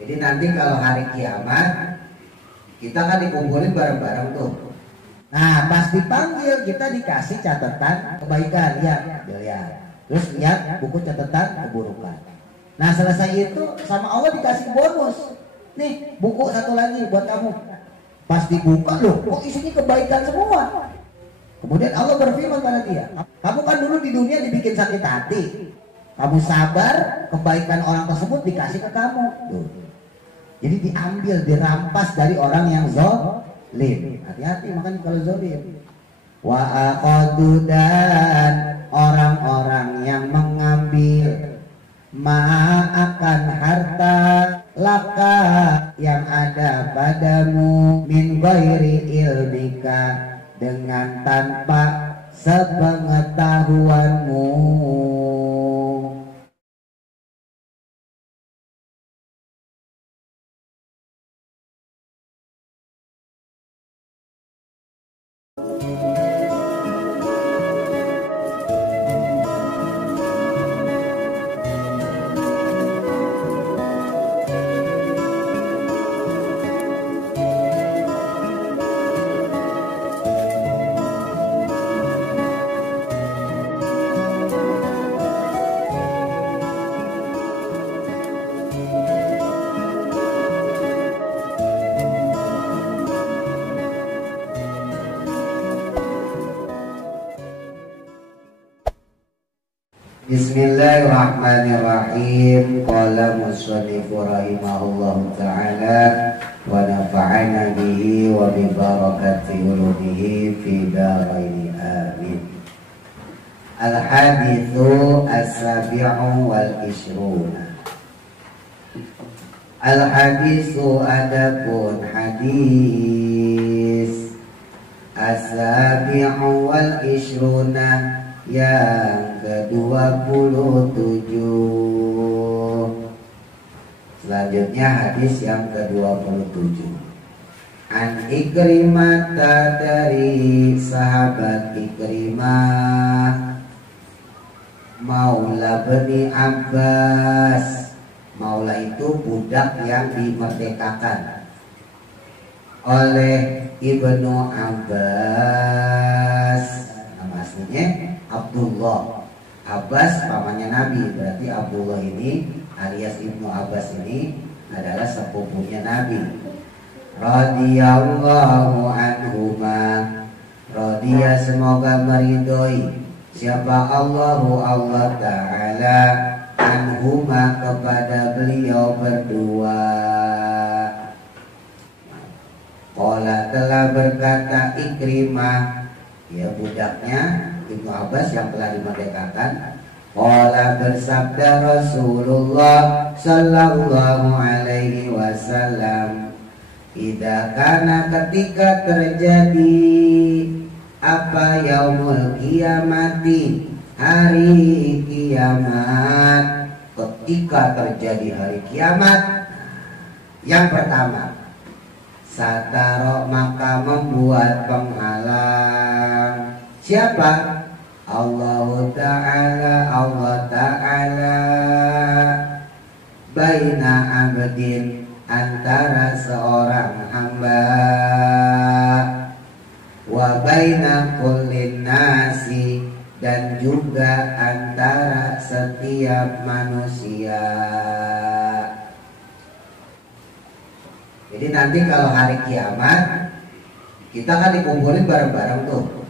Jadi nanti kalau hari kiamat kita kan dikumpulin bareng-bareng tuh. Nah pas dipanggil kita dikasih catatan kebaikan, lihat. Terus lihat buku catatan keburukan. Nah selesai itu sama Allah dikasih bonus. Nih buku satu lagi buat kamu. Pas dibuka loh, kok isinya kebaikan semua. Kemudian Allah berfirman pada dia, kamu kan dulu di dunia dibikin sakit hati. Kamu sabar, kebaikan orang tersebut dikasih ke kamu. Tuh. Jadi diambil, dirampas dari orang yang zalim. Hati-hati makan kalau zalim. Wa aqadu, dan orang-orang yang mengambil akan harta laka yang ada padamu min ghairi ilmika, dengan tanpa sepengetahuanmu. Bismillahirrahmanirrahim. Qala musannifu rahimahullahu ta'ala wa nafa'ana bihi wa bi barakati ulumihi fi daraini amin. Al-hadithu as-sabi'u wal ishruna. Al-hadithu adapun hadis as-sabi'u wal ishruna yang ke-27. Selanjutnya hadis yang ke-27. An Ikrimah, dari sahabat Ikrimah Maula Bani Abbas. Maula itu budak yang dimerdekakan oleh Ibnu Abbas. Nama aslinya Abdullah. Abbas pamannya Nabi, berarti Abdullah ini alias Ibnu Abbas ini adalah sepupunya Nabi. Radhiyallahu anhuma, radhiya semoga meridhoi siapa Allahu Allah Ta'ala anhuma kepada beliau berdua. Qala telah berkata Ikrimah, ya budaknya Ibnu Abbas yang telah dimerdekakan. Qala bersabda Rasulullah sallallahu alaihi wasallam, idza kana ketika terjadi apa yaumul qiyamati, hari kiamat. Ketika terjadi hari kiamat, yang pertama sataro maka membuat penghalang. Siapa? Allah Ta'ala baina abdin, antara seorang hamba, wa baina kullin nasi, dan juga antara setiap manusia. Jadi nanti kalau hari kiamat kita kan dikumpulin bareng-bareng tuh.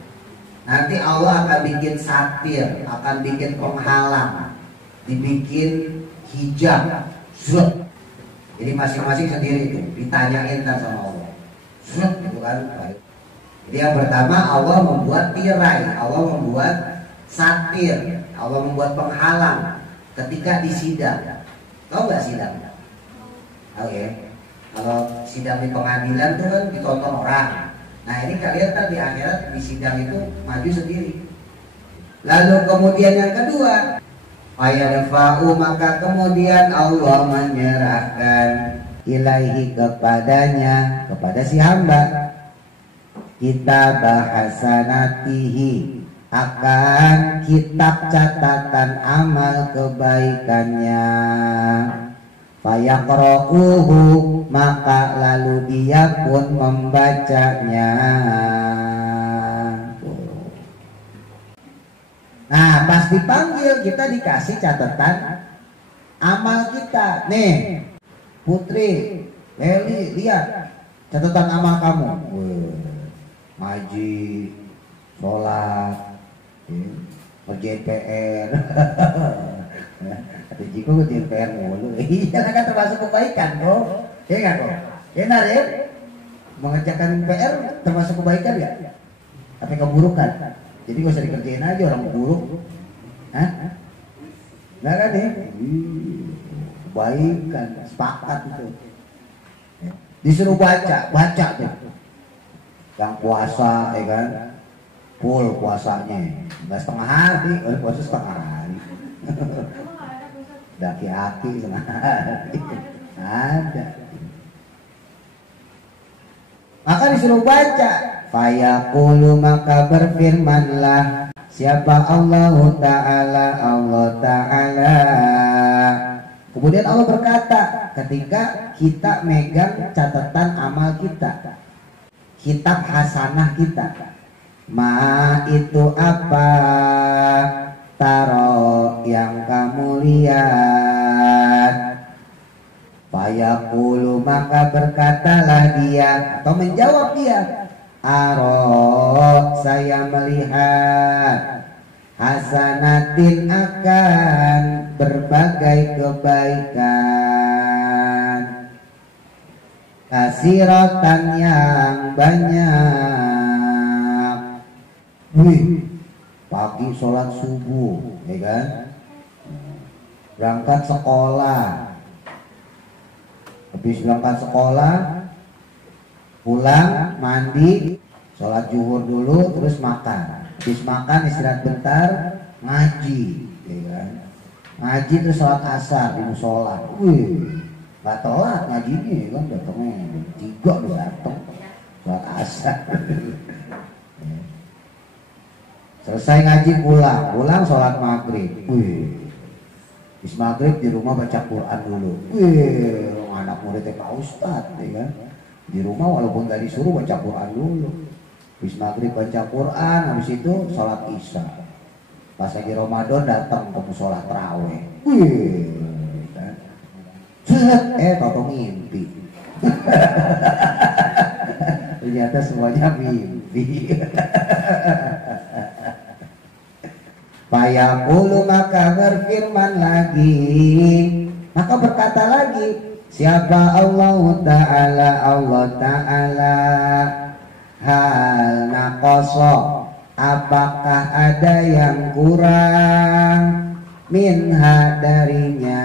Nanti Allah akan bikin satir, akan bikin penghalang, dibikin hijab, zut. Jadi masing-masing sendiri itu ditanyain kan sama Allah, zut gitu kan. Jadi yang pertama Allah membuat tirai, Allah membuat satir, Allah membuat penghalang ketika disidang. Tahu nggak sidang? Tahu ya? Kalau sidang di pengadilan itu kan ditonton orang. Nah ini kalian kan di akhirat di sidang itu maju sendiri. Lalu kemudian yang kedua, fayadfa'u, maka kemudian Allah menyerahkan ilaihi kepadanya, kepada si hamba, kitab hasanatihi, akan kitab catatan amal kebaikannya. Fayaqra'uhu, maka lalu dia pun membacanya. Nah, pas dipanggil kita dikasih catatan amal kita. Nih, Putri, Leli, lihat catatan amal kamu. Ngaji, sholat, kerjain PR. Kata Jiko kerjain PR mulu. Iya kan termasuk kebaikan bro. Iya nggak bro? Benar ya? Mengerjakan PR termasuk kebaikan ya? Tapi keburukan. Jadi gak usah dikerjain aja orang buruk. Hah? Nggak kan ya? Kebaikan, sepakat itu. Disuruh baca tuh. Yang puasa, ya kan? Full puasanya, nggak setengah hari, puasa setengah hari. Daki-aki setengah hari. Ada. Maka disuruh baca. Fayaqulu, maka berfirmanlah siapa Allah Ta'ala. Kemudian Allah berkata ketika kita megang catatan amal kita, kitab hasanah kita, ma itu apa taro yang kamu lihat. Fayaqulu, maka berkatalah dia atau menjawab dia, aro, saya melihat, hasanatin, akan berbagai kebaikan, kasiratan yang banyak. Wih, pagi sholat subuh, ya kan? Berangkat sekolah, habis berangkat sekolah, pulang, mandi, sholat zuhur dulu, terus makan. Habis makan istirahat bentar, ngaji, ya kan? Ngaji terus sholat asar di musola. Wih, gak telat ngajinya, ya kan? Datangnya 3 udah datang sholat asar. Selesai ngaji pulang sholat maghrib. Wih, habis maghrib di rumah baca Quran dulu. Wih, anak muridnya Pak Ustadz, ya kan? Di rumah walaupun gak disuruh baca Quran dulu. Habis maghrib baca Quran, habis itu sholat isya. Pas lagi Ramadan datang ke musola tarawih. Wih, kan? Toto mimpi. Ternyata semuanya mimpi. Fayaqulu, maka berfirman lagi, maka berkata lagi siapa Allah Ta'ala, hal naqasa, apakah ada yang kurang, minha, darinya,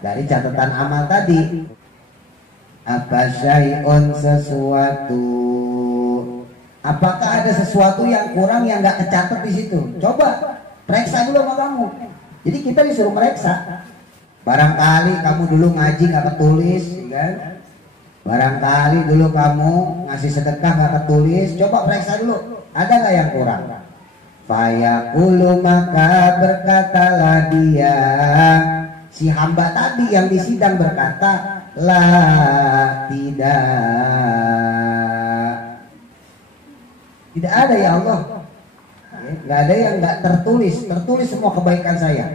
dari catatan amal tadi, apa syai'un, sesuatu, apakah ada sesuatu yang kurang yang nggak kecatat di situ? Coba periksa dulu sama kamu. Jadi kita disuruh meriksa. Barangkali kamu dulu ngaji nggak ketulis, kan? Barangkali dulu kamu ngasih sedekah nggak ketulis. Coba periksa dulu, ada nggak yang kurang? Fayaqulu, maka berkatalah dia, si hamba tadi yang di sidang berkata, la, tidak ada ya Allah, nggak ada yang nggak tertulis semua kebaikan saya.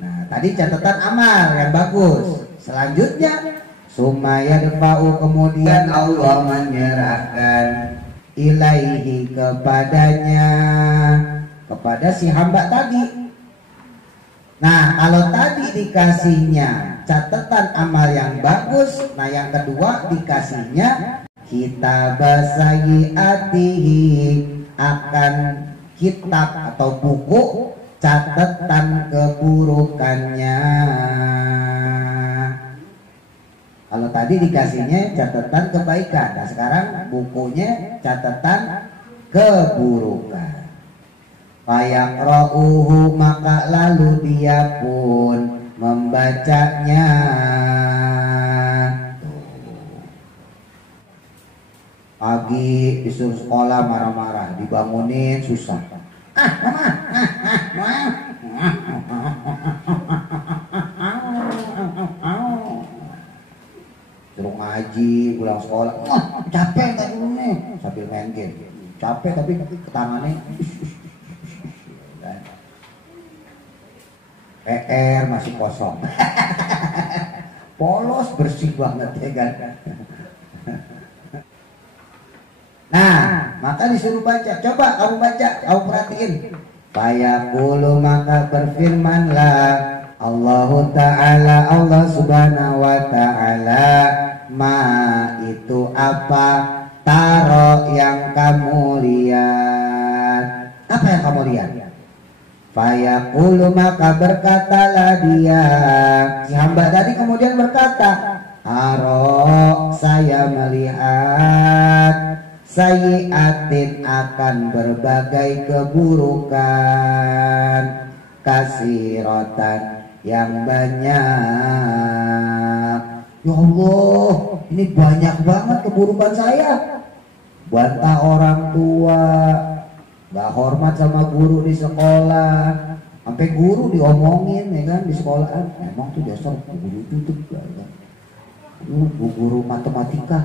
Nah, tadi catatan amal yang bagus. Selanjutnya, sumaya defa'u, kemudian Allah menyerahkan, ilaihi, kepadanya, kepada si hamba tadi. Nah, kalau tadi dikasihnya catatan amal yang bagus, nah yang kedua dikasihnya kitab sayyiatihi, akan kitab atau buku catatan keburukannya. Kalau tadi dikasihnya catatan kebaikan, nah sekarang bukunya catatan keburukan. Fayaqra'uhu, maka lalu dia pun membacanya. Pagi disuruh sekolah marah-marah, dibangunin susah. ngaji, pulang sekolah, wah capek tadi nih, sambil main game, capek tapi ke tangannya, PR masih kosong, polos bersih banget ya kan. Nah, maka disuruh baca, coba kamu baca, kamu perhatiin. Fayaqulu maka berfirmanlah Allah Ta'ala, Allah Subhanahu wa Ta'ala, ma itu apa, taro yang kamu lihat. Apa yang kamu lihat? Fayaqulu maka berkatalah dia, si hamba tadi kemudian berkata, aro saya melihat sayyiatin akan berbagai keburukan, kasiratan yang banyak. Ya Allah, ini banyak banget keburukan saya. Bantah orang tua, gak hormat sama guru di sekolah, sampai guru diomongin ya kan di sekolahan. Emang tuh dasar guru itu ya kan? Guru matematika,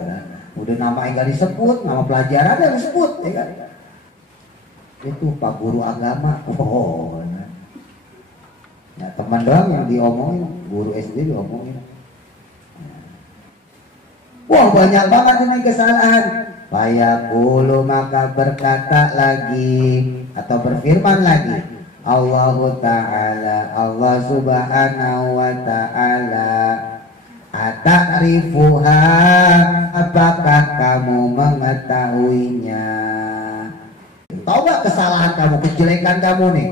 ya. Udah namanya gak disebut, nama pelajaran yang disebut ya kan? Itu Pak Guru Agama, nah teman doang yang diomongin, guru SD diomongin. Wah banyak banget ini kesalahan. Fayaqulu maka berkata lagi atau berfirman lagi Allah Ta'ala, Allah Subhanahu wa Ta'ala, ata'rifuha, apakah kamu mengetahuinya? Tahu gak kesalahan kamu, kejelekan kamu nih?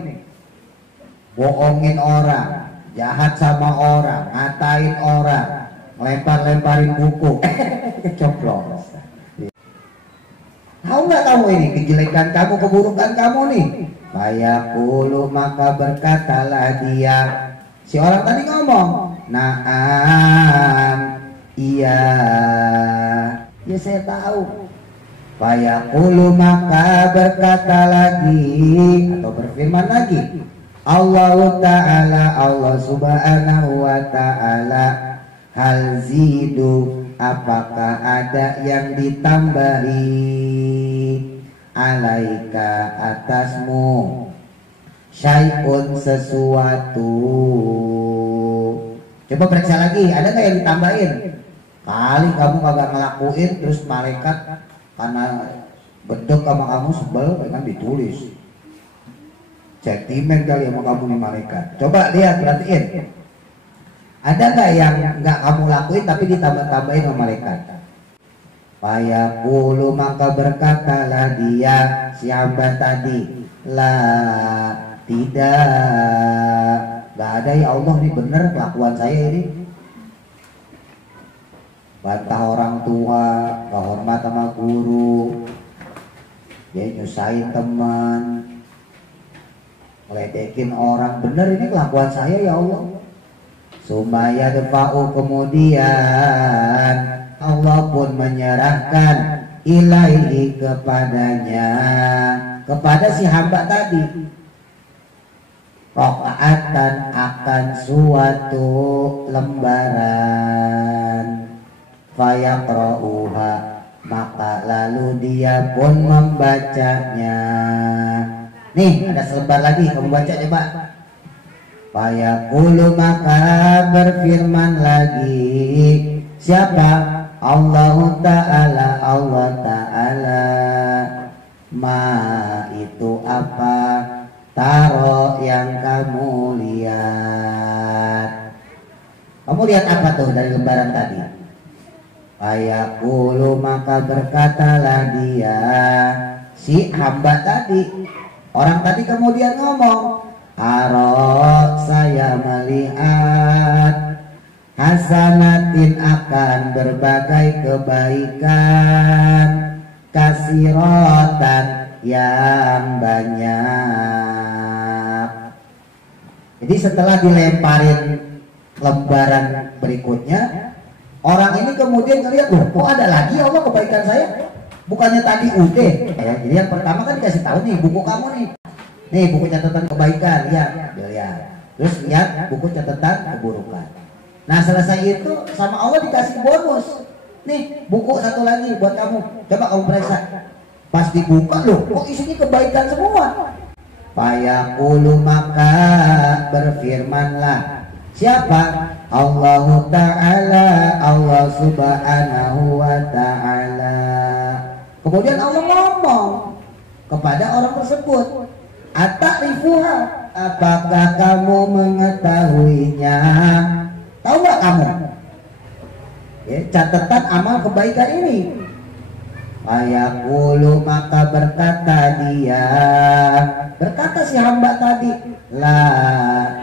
Bohongin orang, jahat sama orang, ngatain orang, lempar-lemparin buku, kecoplos. Tahu gak kamu ini kejelekan kamu, keburukan kamu nih? Fayaqulu maka berkatalah dia, si orang tadi ngomong, na'am, iya, ya saya tahu. Fayaqulu maka berkata lagi atau berfirman lagi Allah Ta'ala, Allah Subhanahu wa Ta'ala, hal zidu, apakah ada yang ditambahi, alaika atasmu, syai'un sesuatu. Coba periksa lagi, ada nggak yang ditambahin? Kali kamu kagak ngelakuin, terus malaikat karena bedek sama kamu sebel, kan ditulis. Sentimen kali sama kamu nih malaikat. Coba lihat, perhatiin. Ada nggak yang nggak kamu lakuin tapi ditambah-tambahin sama malaikat? Fayaqulu maka berkatalah dia, si hamba tadi, la, tidak. Gak ada ya Allah, ini bener kelakuan saya ini. Bantah orang tua, gak hormat sama guru, ya nyusahin teman, ngeledekin orang. Bener ini kelakuan saya ya Allah. Sumaya defa'u, kemudian Allah pun menyerahkan ilaihi kepadanya, kepada si hamba tadi, rokaatan akan suatu lembaran, fayaqra'uha, maka lalu dia pun membacanya. Nih ada selebar lagi, kamu baca coba. Fayaqulu maka berfirman lagi siapa? Allah Ta'ala, Allah Ta'ala, ma itu apa, taro yang kamu lihat. Kamu lihat apa tuh dari lembaran tadi? Fayaqulu maka berkatalah dia, si hamba tadi, orang tadi kemudian ngomong, aro, saya melihat, hasanatin akan berbagai kebaikan, kasirotan yang banyak. Jadi setelah dilemparin lembaran berikutnya, orang ini kemudian ngeliat, loh kok ada lagi Allah kebaikan saya? Bukannya tadi udah ya. Jadi yang pertama kan dikasih tahu nih, buku kamu nih buku catatan kebaikan, lihat. Terus lihat buku catatan keburukan. Nah selesai itu sama Allah dikasih bonus. Nih buku satu lagi buat kamu. Coba kamu periksa. Pas dibuka loh, kok isinya kebaikan semua. Fayaqulu maka berfirmanlah. Siapa? Allah Ta'ala, Allah Subhanahu wa Ta'ala. Kemudian Allah ngomong kepada orang tersebut, Ata'rifuha, apakah kamu mengetahuinya? Tahu nggak kamu? Ya, catatan amal kebaikan ini. Fayaqulu maka berkata dia, berkata si hamba tadi, la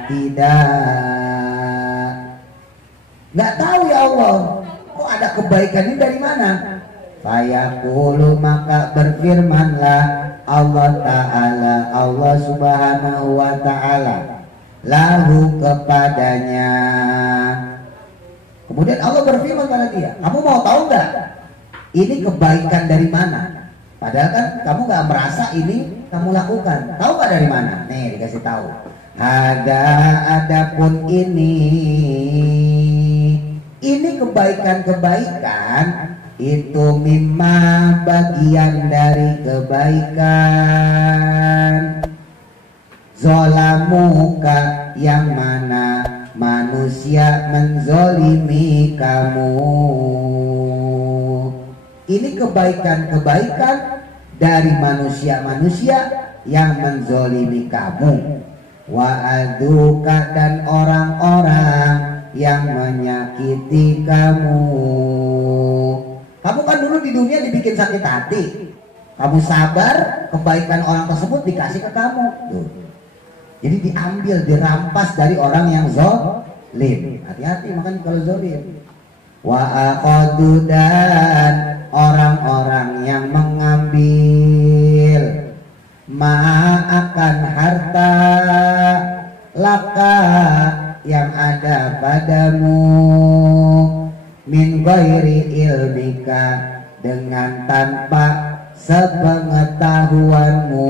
tidak, nggak tahu ya Allah, kok ada kebaikan ini dari mana? Fayaqulu maka berfirmanlah Allah Ta'ala, Allah Subhanahu wa Ta'ala, lahu kepadanya. Kemudian Allah berfirman pada dia, kamu mau tahu nggak ini kebaikan dari mana? Padahal kan kamu nggak merasa ini kamu lakukan. Tahu nggak dari mana? Nih dikasih tahu. Adapun ini kebaikan-kebaikan itu mimma bagian dari kebaikan. Zolamuka yang mana manusia menzolimi kamu. Ini kebaikan-kebaikan dari manusia-manusia yang menzolimi kamu. Wa'aduka dan orang-orang yang menyakiti kamu. Kamu kan dulu di dunia dibikin sakit hati. Kamu sabar, kebaikan orang tersebut dikasih ke kamu. Tuh. Jadi diambil, dirampas dari orang yang zolim. Hati-hati makanya kalau zolim. Wa'aqadu dan orang-orang yang mengambil akan harta laka yang ada padamu min ghairi ilmika dengan tanpa sepengetahuanmu.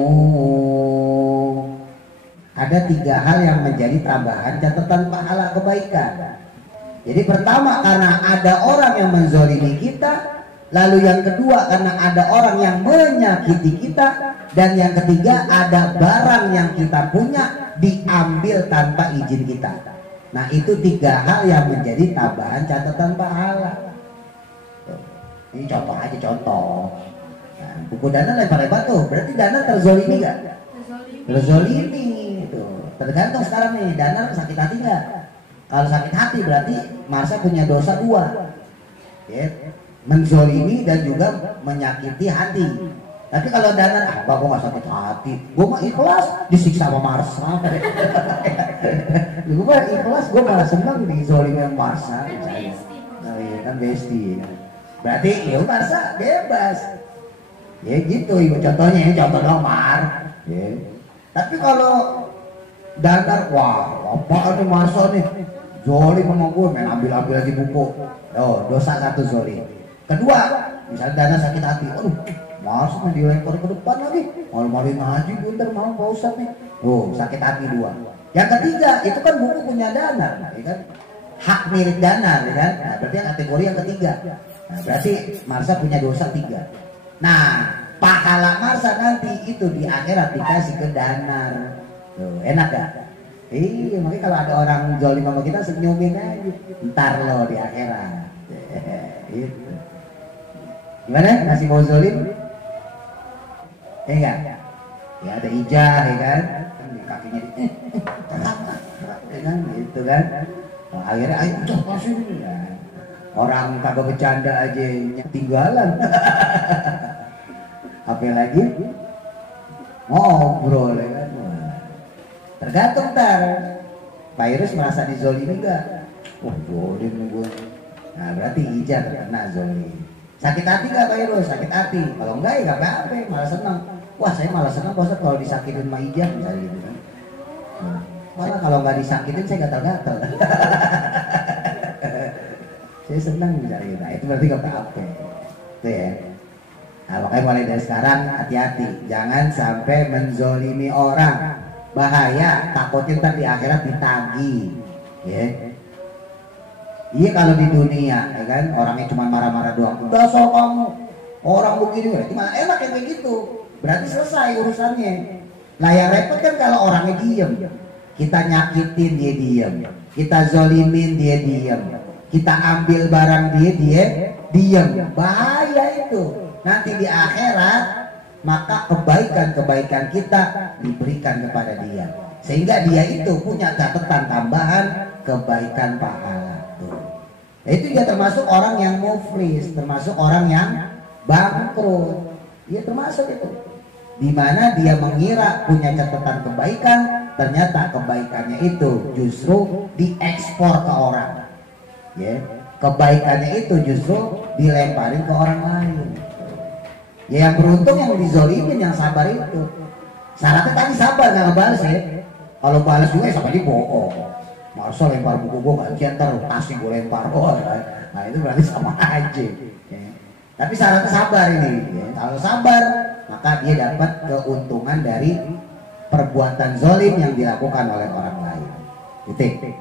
Ada 3 hal yang menjadi tambahan catatan pahala kebaikan. Jadi pertama karena ada orang yang menzolimi kita, lalu yang kedua karena ada orang yang menyakiti kita, dan yang ketiga ada barang yang kita punya diambil tanpa izin kita. Nah itu 3 hal yang menjadi tambahan catatan pahala. Ini contoh aja contoh. Nah, buku Dana lempar-lempar tuh, berarti Dana terzolimi nggak? Terzolimi itu. Tergantung sekarang nih, Dana sakit hati nggak? Kalau sakit hati berarti Marsha punya dosa 2, ya, menzolimi dan juga menyakiti hati. Tapi kalau Dana, gue gak sakit hati, gue mah ikhlas disiksa sama Marsha. Gue mah ikhlas, gue malah senang dizolimi sama Marsha. Nah iya kan besti. Berarti ya Marsha bebas. Ya gitu ibu contohnya, ini contoh nomor. Ya. Tapi kalau Dana, wah apaan nih Marsha nih, zolim sama gue, main ambil-ambil lagi buku. Oh dosa 1 zolim. Kedua, misalnya Dana sakit hati, aduh Marsha mah dilempar ke depan lagi, malu-maluin ngaji bunter mau Pak Ustadz nih. Oh sakit hati 2. Yang ketiga, itu kan buku punya Dana, ya kan? Hak milik Dana, ya kan? Nah berarti kategori yang ketiga. Nah berarti Marsha punya dosa 3. Nah pahala Marsha nanti itu di akhirat dikasih ke Dana. Tuh, enak gak? Iya, makanya kalau ada orang zolim sama kita senyumin aja. Ntar lo di akhirat. Gitu. Gimana? Masih mau zolim? Enggak? Ya ada ijah, ya kan? Di kakinya di ya kan? Gitu kan? Oh, akhirnya ayo coba sini. Ya. Orang kagak bercanda aja tinggalan. Apa lagi? Ngobrol, ya kan? Tergantung ntar virus merasa dizolimi enggak? Wah zolim gue. Nah berarti ijah terkena zolim. Sakit hati gak virus? Sakit hati. Kalau enggak ya gak apa-apa, malah senang. Wah saya malah senang Pak kalau disakitin sama ijah misalnya gitu kan. Malah kalau nggak disakitin saya gatal-gatal. Saya senang misalnya gitu. Nah, itu berarti gak apa-apa. Itu ya. Nah makanya mulai dari sekarang hati-hati. Jangan sampai menzolimi orang. Bahaya, takutnya ntar di akhirat ditagih, ya. Iya kalau di dunia ya kan orangnya cuma marah-marah doang. Dasar kamu orang begini berarti malah enak yang kayak gitu. Berarti selesai urusannya. Nah yang repot kan kalau orangnya diem. Kita nyakitin dia diem. Kita zolimin dia diem. Kita ambil barang dia diem. Bahaya itu. Nanti di akhirat maka kebaikan-kebaikan kita diberikan kepada dia. Sehingga dia itu punya catatan tambahan kebaikan pahala. Itu dia termasuk orang yang muflis, termasuk orang yang bangkrut. Dia termasuk itu. Di mana dia mengira punya catatan kebaikan, ternyata kebaikannya itu justru diekspor ke orang. Ya, kebaikannya itu justru dilemparin ke orang lain. Ya yang beruntung yang dizolimin, yang sabar itu. Syaratnya tadi sabar nggak ngebales ya. Kalau balas juga sama dia bohong. Masa lempar buku gue gajian ntar tasnya gue lempar. Nah itu berarti sama aja ya. Tapi syaratnya sabar ini ya. Kalau sabar maka dia dapat keuntungan dari perbuatan zolim yang dilakukan oleh orang lain. Titik.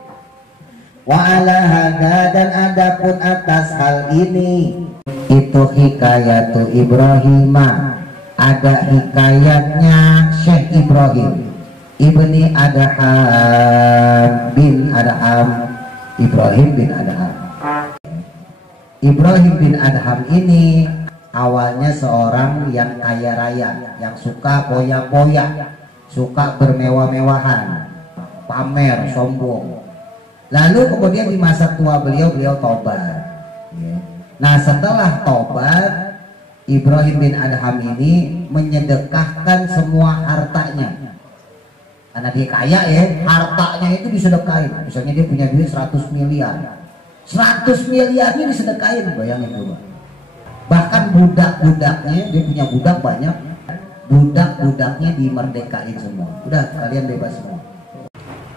Wa ala hadza, dan adapun atas hal ini itu hikayatu Ibrahimah, ada hikayatnya Syekh Ibrahim Ibni Adham bin Adham. Ibrahim bin Adham. Ibrahim bin Adham ini awalnya seorang yang kaya raya, yang suka poya-poya, suka bermewah-mewahan, pamer, sombong. Lalu kemudian di masa tua beliau tobat. Nah setelah tobat, Ibrahim bin Adham ini menyedekahkan semua hartanya. Karena dia kaya ya, hartanya itu disedekahin. Misalnya dia punya duit 100 miliar. 100 miliarnya disedekahin, bayangin coba. Bahkan budak-budaknya, dia punya budak banyak. Budak-budaknya dimerdekain semua. Udah kalian bebas semua.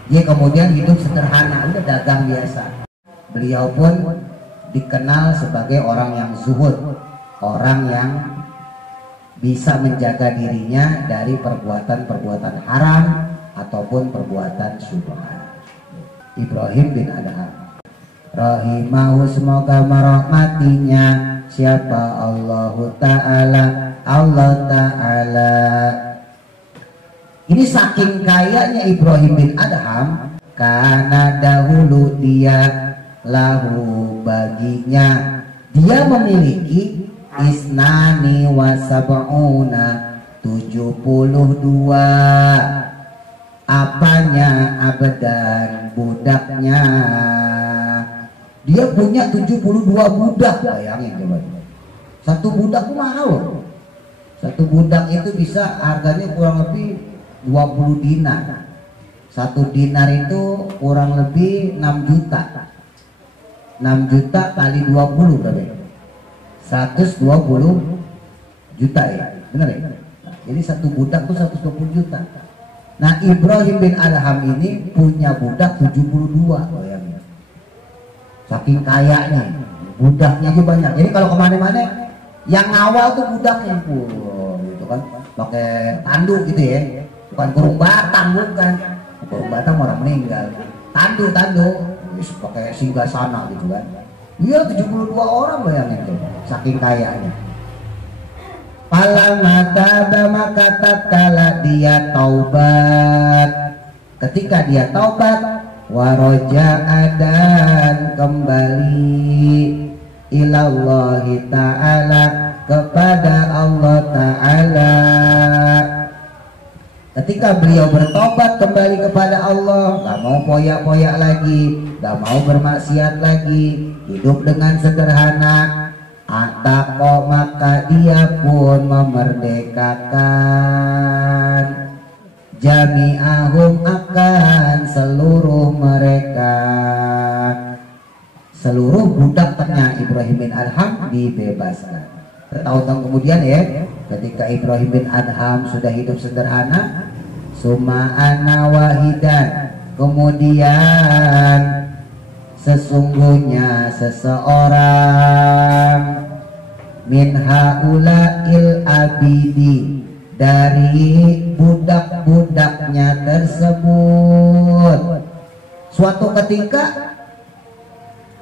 Dia kemudian hidup sederhana, udah dagang biasa. Beliau pun dikenal sebagai orang yang zuhud, orang yang bisa menjaga dirinya dari perbuatan-perbuatan haram ataupun perbuatan syubhat. Ibrahim bin Adham rahimahu, semoga merahmatinya siapa Allah Ta'ala. Ini saking kayanya Ibrahim bin Adham, karena dahulu dia lahu baginya, dia memiliki isnani wa sab'una 72 apanya abdan, budaknya. Dia punya 72 budak, bayangin coba. Satu budak mahal. Satu budak itu bisa harganya kurang lebih 20 dinar. Satu dinar itu kurang lebih 6 juta. 6 juta kali 20 berapa? 120 juta ya, benar ya? Nah, jadi satu budak itu 120 juta. Nah Ibrahim bin Adham ini punya budak 72, bayangin. Saking kayanya, budaknya aja banyak. Jadi kalau kemana-mana yang ngawal tuh budaknya, gitu kan, pakai tandu gitu ya, bukan kurung batang, bukan. Kurung batang orang meninggal. Tandu, pakai singgah sana gitu kan. Iya 72 orang, bayangin tuh, saking kayanya. Falamma maka tatkala dia taubat, ketika dia taubat, waraja'a, dan kembali ilallahi ta'ala, kepada Allah Ta'ala. Ketika beliau bertobat kembali kepada Allah, gak mau poyak-poyak lagi, gak mau bermaksiat lagi, hidup dengan sederhana, ataqo, maka dia pun memerdekakan jami'ahum, akan seluruh mereka. Seluruh budaknya Ibrahim bin Adham dibebaskan. Bertahun-tahun kemudian ya, ketika Ibrahim bin Adham sudah hidup sederhana, suma'ana wahidan, kemudian sesungguhnya seseorang min haula'il abidi, dari budak-budaknya tersebut, suatu ketika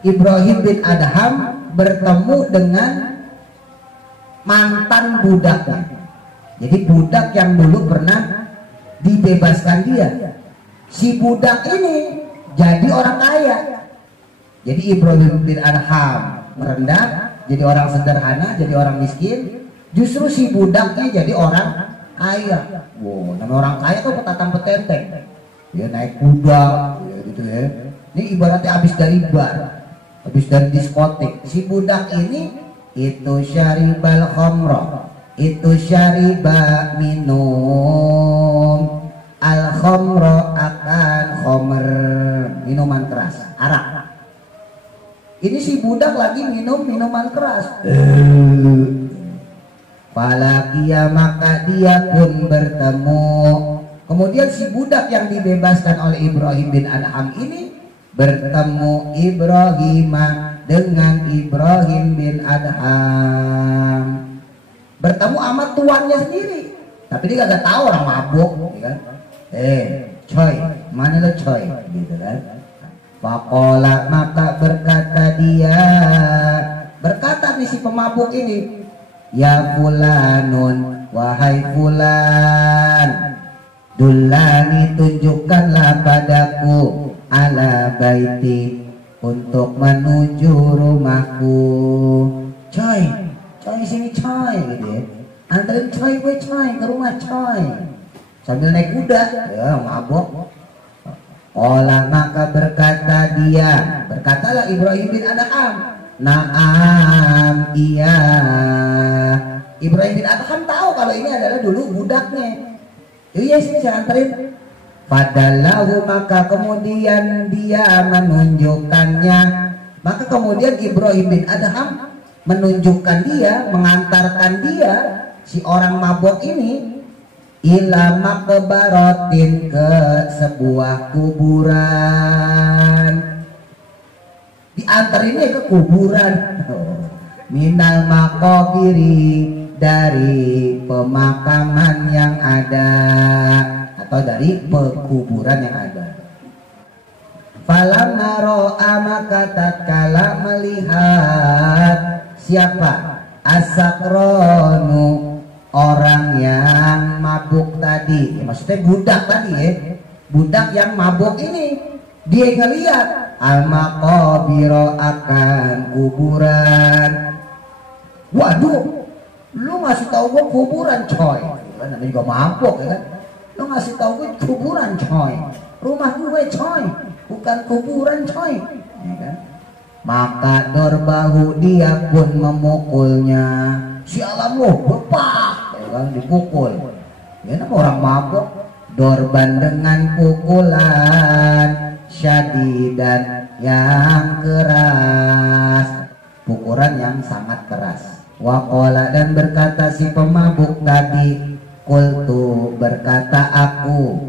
Ibrahim bin Adham bertemu dengan mantan budaknya. Jadi budak yang dulu pernah dibebaskan dia. Si budak ini jadi orang kaya. Jadi Ibrahim bin Adham merendah, jadi orang sederhana, jadi orang miskin. Justru si budaknya jadi orang kaya. Wow, nama orang kaya tuh petatang petenteng. Dia naik kuda, ya gitu ya. Ini ibaratnya habis dari bar, habis dari diskotik. Si budak ini itu syaribal khamra, itu syariba minum al khamra akan khamr, minuman keras, arak. Ini si budak lagi minum minuman keras. Falakia maka dia pun bertemu. Kemudian si budak yang dibebaskan oleh Ibrahim bin Adham ini bertemu Ibrahim dengan Ibrahim bin Adham. Bertemu sama tuannya sendiri. Tapi dia gak tahu orang mabuk, ya kan? Coy, mana lo coy? Gitu kan? Faqala maka berkata dia, berkata nih si pemabuk ini, ya fulanun, wahai fulan, dullani tunjukkanlah padaku ala baiti, untuk menuju rumahku. Coy, coy sini coy, gitu ya. Anterin coy gue coy ke rumah coy. Sambil naik kuda, ya mabuk. Olah maka berkata dia, berkatalah Ibrahim bin Adham, naam iya. Ibrahim bin Adham tahu kalau ini adalah dulu budaknya. Iya sini saya anterin. Fadalahu maka kemudian dia menunjukkannya. Maka kemudian Ibrahim bin Adham menunjukkan dia, mengantarkan dia si orang mabuk ini ila makbaratin, ke sebuah kuburan. Diantar ini ke kuburan. Minal makobiri, dari pemakaman yang ada, atau dari pekuburan yang ada. Falamma ro'a maka tatkala melihat siapa? Asakronu, orang yang mabuk tadi, ya, maksudnya budak tadi ya, budak yang mabuk ini, dia ngeliat al-maqabiro, akan kuburan. Waduh, lu ngasih tahu gue kuburan coy, kan namanya juga mabuk ya kan, lu ngasih tahu gue kuburan coy, rumah gue coy, bukan kuburan coy, ya kan? Maka dorbahu, dia pun memukulnya. Sialan lu, bepak, ya kan, dipukul. Ya nama orang mabuk. Dorban dengan pukulan syadidan, yang keras, pukulan yang sangat keras. Waqala, dan berkata si pemabuk tadi, qultu, berkata aku,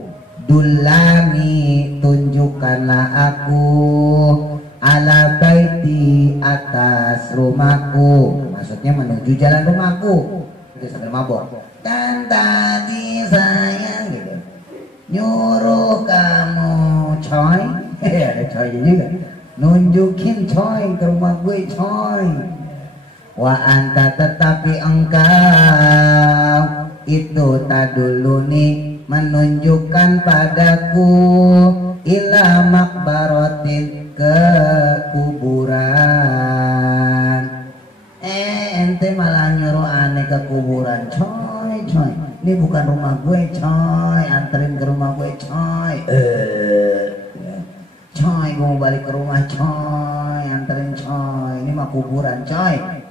dullani, tunjukkanlah aku, ala baiti, atas rumahku, maksudnya menuju jalan rumahku. Itu sambil mabok. Dan tadi saya gitu nyuruh kamu coy, ada coy juga, nunjukin coy ke rumah gue coy. Wa anta, tetapi engkau itu taduluni, menunjukkan padaku, ila makbaratin, ke kuburan. Ente malah nyuruh aneh ke kuburan coy, coy. Ini bukan rumah gue coy, anterin ke rumah gue coy. Coy, gue mau balik ke rumah coy, anterin coy. Ini mah kuburan coy.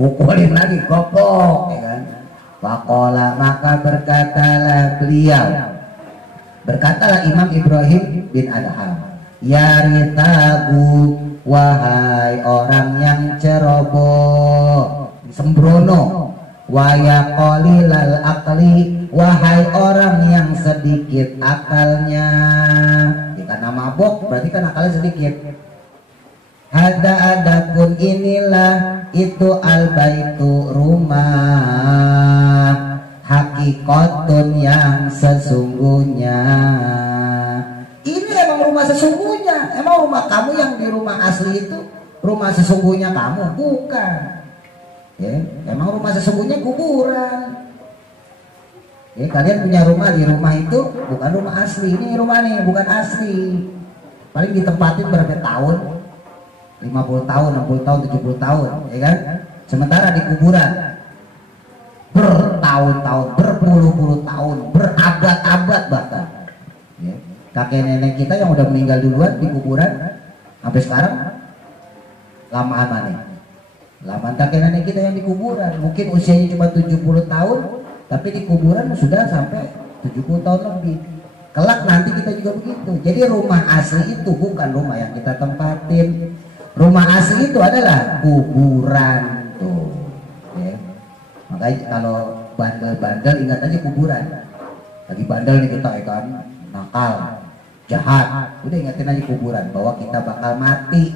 Pukulin lagi, kopok, ya kan? Faqala, maka berkatalah beliau, berkatalah Imam Ibrahim bin Adham, ya ritagu, wahai orang yang ceroboh, sembrono, waya qalilal aqli, wahai orang yang sedikit akalnya. Karena mabok berarti kan akalnya sedikit. Hada adapun inilah itu al-baitu, rumah, hakikatun, yang sesungguhnya. Ini emang rumah sesungguhnya. Emang rumah kamu yang di rumah asli itu rumah sesungguhnya kamu? Bukan. Ya, emang rumah sesungguhnya kuburan. Ya, kalian punya rumah, di rumah itu bukan rumah asli. Ini rumah nih bukan asli. Paling ditempatin berapa tahun? 50 tahun, 60 tahun, 70 tahun, ya kan? Sementara di kuburan bertahun-tahun, berpuluh-puluh tahun, berabad-abad bahkan. Ya. Kakek nenek kita yang udah meninggal duluan di kuburan sampai sekarang lamaan mana? Lamaan kakek nenek kita yang di kuburan. Mungkin usianya cuma 70 tahun, tapi di kuburan sudah sampai 70 tahun lebih. Kelak nanti kita juga begitu. Jadi rumah asli itu bukan rumah yang kita tempatin. Rumah asli itu adalah kuburan tuh. Ya. Makanya kalau bandel-bandel ingat aja kuburan. Lagi bandel nih kita ya kan, nakal, jahat. Udah ingatin aja kuburan bahwa kita bakal mati.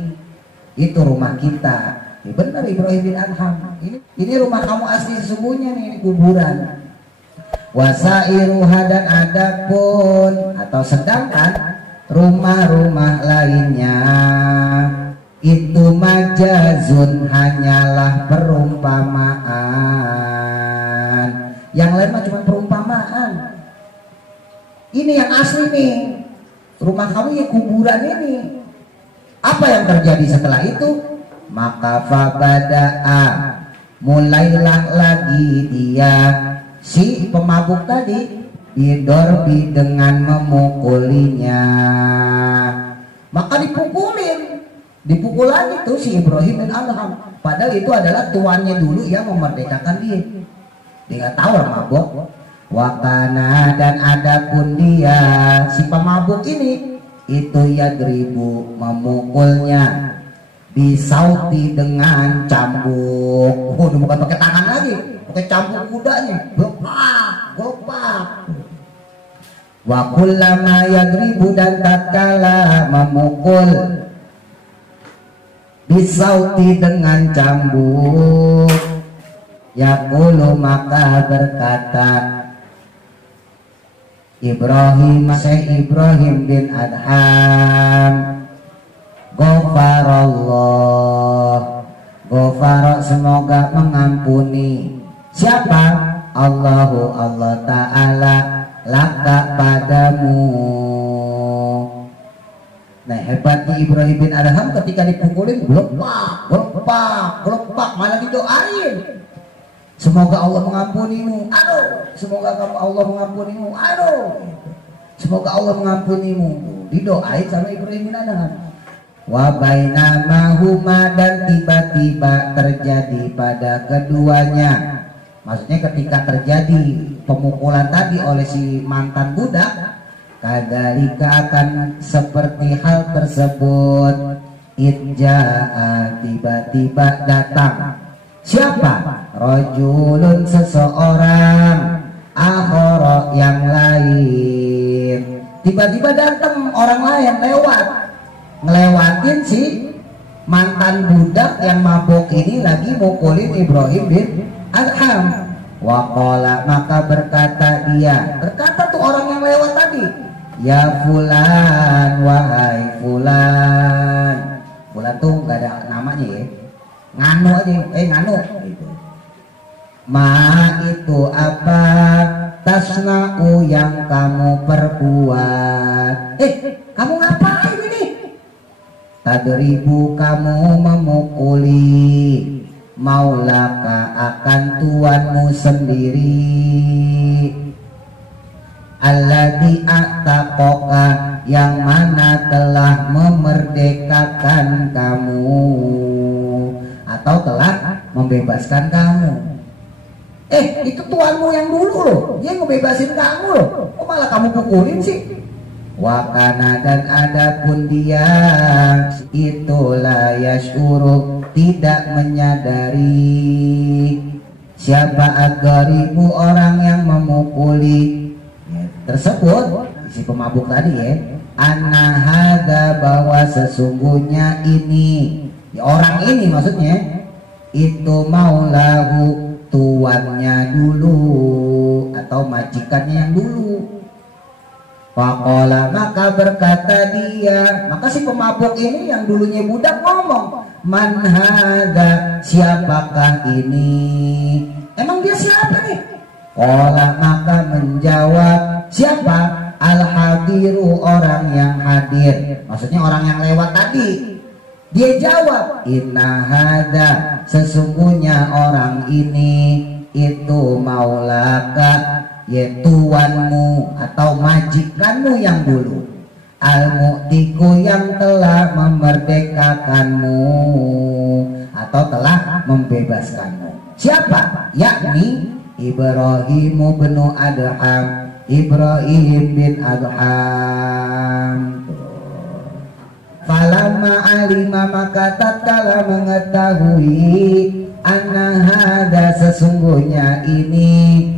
Itu rumah kita. Ya benar Ibrahim bin Adham. Ini rumah kamu asli sesungguhnya nih, ini kuburan. Wasairuha dan adapun atau sedangkan rumah-rumah lainnya itu majazun hanyalah perumpamaan. Yang lain mah cuma perumpamaan. Ini yang asli nih. Rumah kamu ya kuburan ini. Apa yang terjadi setelah itu? Maka fabada'a, mulailah lagi dia si pemabuk tadi bidorbi dengan memukulinya. Maka dipukul lagi tuh si Ibrahim bin Adham. Padahal itu adalah tuannya dulu yang memerdekakan dia. Dia nggak tahu orang mabuk. Wakana dan adapun dia si pemabuk ini itu yadribu memukulnya bisauti dengan cambuk. Udah bukan pakai tangan lagi, pakai cambuk kudanya. Gopak. Wa kullama yadribu dan tatkala memukul bisauti dengan cambuk, yaqulu maka berkata Ibrahim, Syekh Ibrahim bin Adham, Ghafarallah, Ghafara semoga mengampuni. Siapa? Allahu Allah Ta'ala laka padamu. Nah hebatnya Ibrahim bin Adham ketika dipukulin gelepak malah didoain. Semoga Allah mengampunimu. Aduh, semoga kamu Allah mengampunimu. Aduh, semoga Allah mengampunimu. Didoain sama Ibrahim bin Adham. Wa bainamahuma dan tiba-tiba terjadi pada keduanya. Maksudnya ketika terjadi pemukulan tadi oleh si mantan budak, kadzalika akan seperti hal tersebut. Idja'a tiba-tiba datang. Siapa? Rajulun seseorang, akhara yang lain. Tiba-tiba datang orang lain lewat, ngelewatin si mantan budak yang mabuk ini lagi mukulin Ibrahim bin Adham. Waqala maka berkata tuh orang yang lewat tadi, ya fulan, wahai fulan. Fulan tuh nggak ada namanya ya, nganu aja, nganu gitu. Ma itu apa? Tasna'u yang kamu perbuat. Kamu ngapain ini? Tadribu kamu memukuli maulaka akan tuanmu sendiri. Alladzi a'taqaka yang mana telah memerdekakan kamu atau telah membebaskan kamu. Itu tuanmu yang dulu loh, dia ngebebasin kamu loh, kok malah kamu pukulin sih? Wakana dan adapun dia itulah yashuru tidak menyadari siapa agaribu orang yang memukuli tersebut si pemabuk tadi ya, anahada bahwa sesungguhnya ini orang ini maksudnya itu maulahu tuannya dulu atau majikannya yang dulu. Faqala, maka berkata dia, maka si pemabuk ini yang dulunya budak ngomong, man hadza, siapakah ini? Emang dia siapa nih? Qala, maka menjawab, siapa? Al-hadiru, orang yang hadir, maksudnya orang yang lewat tadi. Dia jawab, inna hadza, sesungguhnya orang ini itu maulaka, yaitu tuanmu atau majikanmu yang dulu, al-mu'tiku, yang telah memerdekakanmu atau telah membebaskanmu. Siapa? Yakni Ibrahimu bin Adham, Ibrahim bin Adham. Falamma alima, maka tatkala mengetahui, anna hadza, sesungguhnya ini,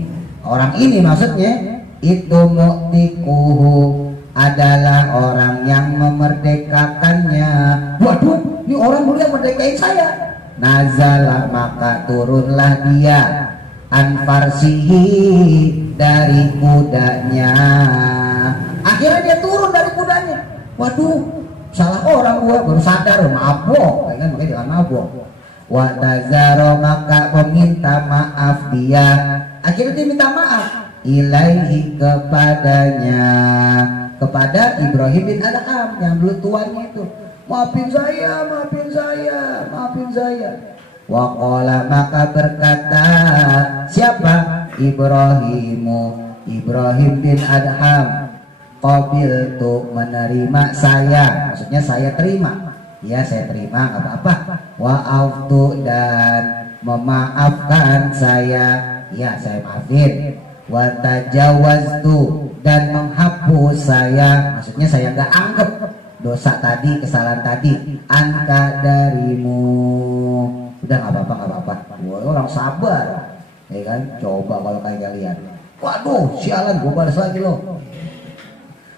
orang ini maksudnya, itu mu'tikuhu, adalah orang yang memerdekakannya. Waduh, ini orang dulu yang merdekain saya. Nazala, maka turunlah dia, anfarsihi, dari kudanya. Akhirnya dia turun dari kudanya. Waduh, salah orang gua, baru sadar, mabok, kan makanya jangan mabok. Wa tazaro, maka meminta maaf dia. Akhirnya dia minta maaf, ilaihi, kepadanya, kepada Ibrahim bin Adham yang dulu tuannya itu. Maafin saya, maafin saya, maafin saya. Wa qala, maka berkata siapa? Ibrahimu, Ibrahim bin Adham, qabiltu, menerima saya, maksudnya saya terima. Ya, saya terima, nggak apa-apa. Wa'aftu, dan memaafkan saya, ya saya maafin. Wa tajawaztu, dan menghapus saya, maksudnya saya nggak anggap dosa tadi, kesalahan tadi, anka, darimu. Udah, nggak apa-apa, nggak apa-apa. Orang sabar, ya kan? Coba kalau kayak lihat, waduh, sialan, gue balas lagi loh.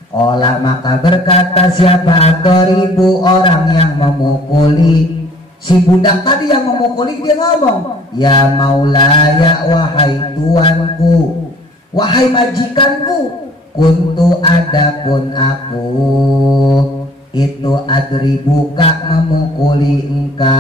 Ola, maka berkata siapa? Toribu, orang yang memukuli. Si budak tadi yang memukuli, dia ngomong, ya maulaya, wahai tuanku, wahai majikanku, kuntu, adapun aku, itu adribuka, memukuli engkau,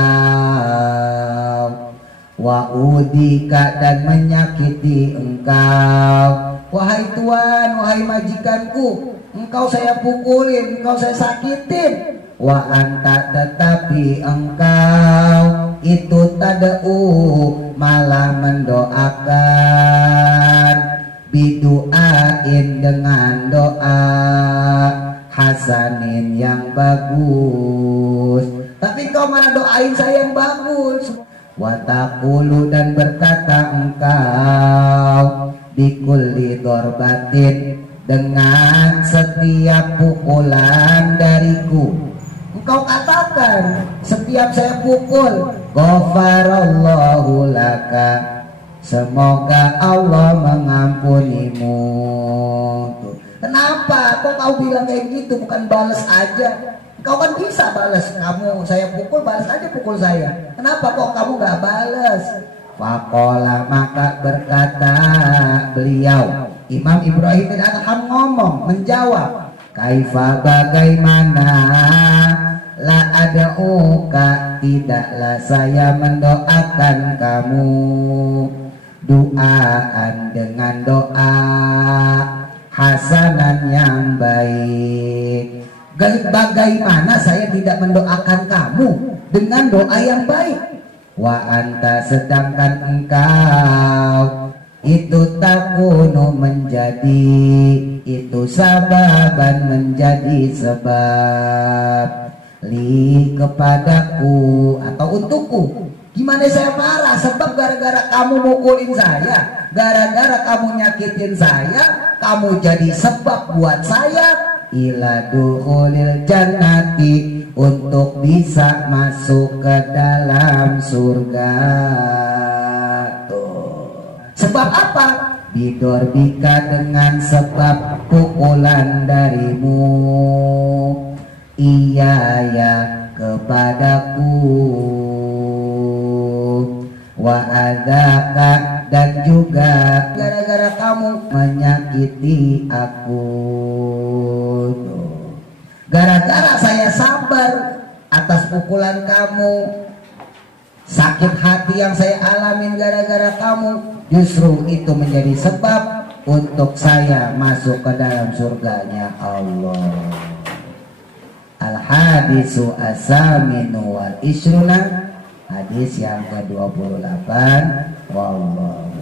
wa udika, dan menyakiti engkau. Wahai tuan, wahai majikanku, engkau saya pukulin, engkau saya sakitin. Wa anta, tetapi engkau itu tada'u, malah mendoakan, bidu'ain, dengan doa, hasanin, yang bagus. Tapi engkau malah doain saya yang bagus. Wa taqulu, dan berkata engkau, bikulli dorbatin, dengan setiap pukulan dariku, engkau katakan setiap saya pukul, ghafarallahu laka, semoga Allah mengampunimu. Tuh. Kenapa kok kau bilang kayak gitu? Bukan balas aja. Kau kan bisa balas, kamu saya pukul, balas aja pukul saya. Kenapa kok kamu gak balas? Faqala, maka berkata beliau, Imam Ibrahim bin Adham ngomong, menjawab, kaifa, bagaimana, la ad'uka, tidaklah saya mendoakan kamu, doaan, dengan doa, hasanan, yang baik. Bagaimana saya tidak mendoakan kamu dengan doa yang baik? Wa anta, sedangkan engkau itu takunu, menjadi, itu sababan, menjadi sebab, li, kepadaku atau untukku. Gimana saya marah? Sebab gara-gara kamu mukulin saya, gara-gara kamu nyakitin saya, kamu jadi sebab buat saya ila dukhulil jannati, untuk bisa masuk ke dalam surga. Tuh. Sebab apa? Bidorbika, dengan sebab pukulan darimu, iya ya, kepadaku, wa adaka, dan juga gara-gara kamu menyakiti aku. Gara-gara saya sabar atas pukulan kamu, sakit hati yang saya alamin gara-gara kamu, justru itu menjadi sebab untuk saya masuk ke dalam surganya Allah. Al-hadisu as-saminu wal ishruna, hadis yang ke-28. Wallahu